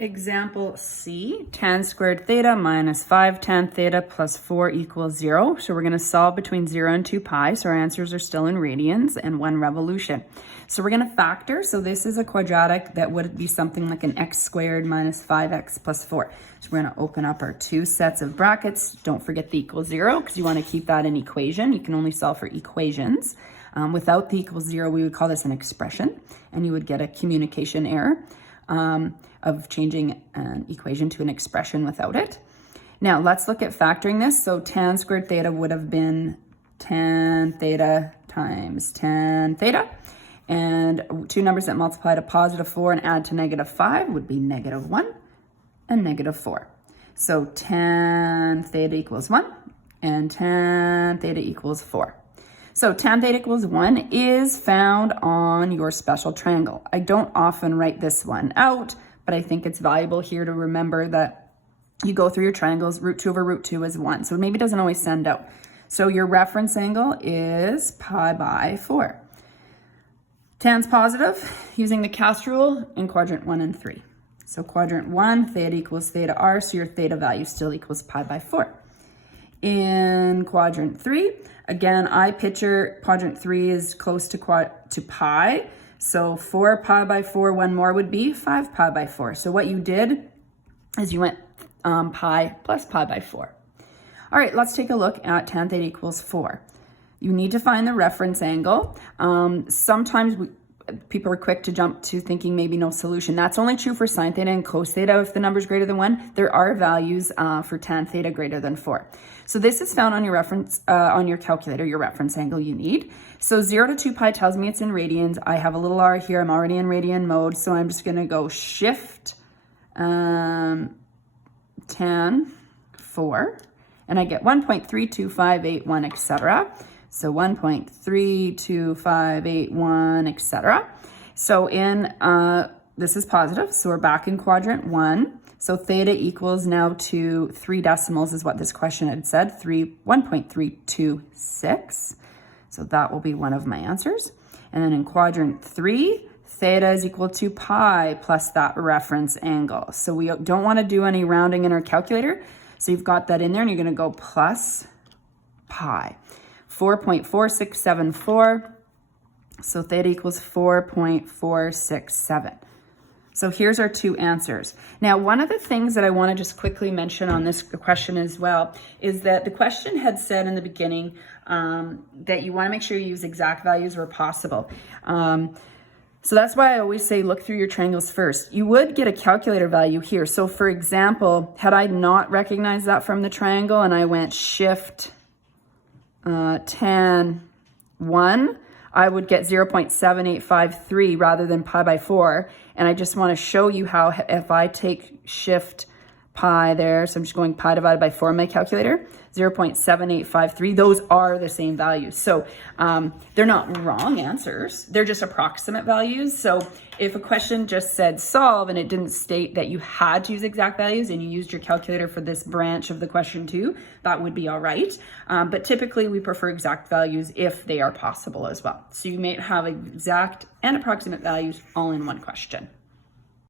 Example C, tan squared theta minus 5 tan theta plus 4 equals 0. So we're going to solve between 0 and 2 pi. So our answers are still in radians and 1 revolution. So we're going to factor. So this is a quadratic that would be something like an x squared minus 5x plus 4. So we're going to open up our two sets of brackets. Don't forget the equals 0 because you want to keep that in equation. You can only solve for equations. Without the equals 0, we would call this an expression, and you would get a communication error. Of changing an equation to an expression without it. Now let's look at factoring this. So tan squared theta would have been tan theta times tan theta. And two numbers that multiply to positive 4 and add to negative 5 would be negative 1 and negative 4. So tan theta equals 1 and tan theta equals 4. So tan theta equals 1 is found on your special triangle. I don't often write this one out, but I think it's valuable here to remember that you go through your triangles, root 2 over root 2 is 1. So maybe it doesn't always send out. So your reference angle is pi by 4. Tan's positive using the cast rule in quadrant 1 and 3. So quadrant 1, theta equals theta r, so your theta value still equals pi by 4. In quadrant 3, again, I picture quadrant 3 is close to pi. So 4 pi by 4, one more would be 5 pi by 4. So what you did is you went pi plus pi by 4. All right, let's take a look at tan theta equals 4. You need to find the reference angle. Sometimes people are quick to jump to thinking maybe no solution. That's only true for sine theta and cos theta. If the number is greater than 1, there are values for tan theta greater than 4. So this is found on your reference, on your calculator, your reference angle you need. So 0 to 2 pi tells me it's in radians. I have a little r here. I'm already in radian mode. So I'm just going to go shift tan 4. And I get 1.32581, etc. So 1.32581, etc. So in, this is positive. So we're back in quadrant 1. So theta equals now to 3 decimals is what this question had said, 1.326. So that will be one of my answers. And then in quadrant 3, theta is equal to pi plus that reference angle. So we don't want to do any rounding in our calculator. So you've got that in there and you're going to go plus pi. 4.4674. So theta equals 4.467. So here's our two answers. Now, one of the things that I want to just quickly mention on this question as well is that the question had said in the beginning that you want to make sure you use exact values where possible. So that's why I always say look through your triangles first. You would get a calculator value here. So for example, had I not recognized that from the triangle and I went shift tan 1, I would get 0.7853 rather than pi by 4. And I just want to show you how if I take shift pi there, so I'm just going pi divided by 4 in my calculator, 0.7853, those are the same values. So they're not wrong answers, they're just approximate values. So if a question just said solve and it didn't state that you had to use exact values and you used your calculator for this branch of the question too, that would be all right. But typically we prefer exact values if they are possible as well. So you may have exact and approximate values all in one question.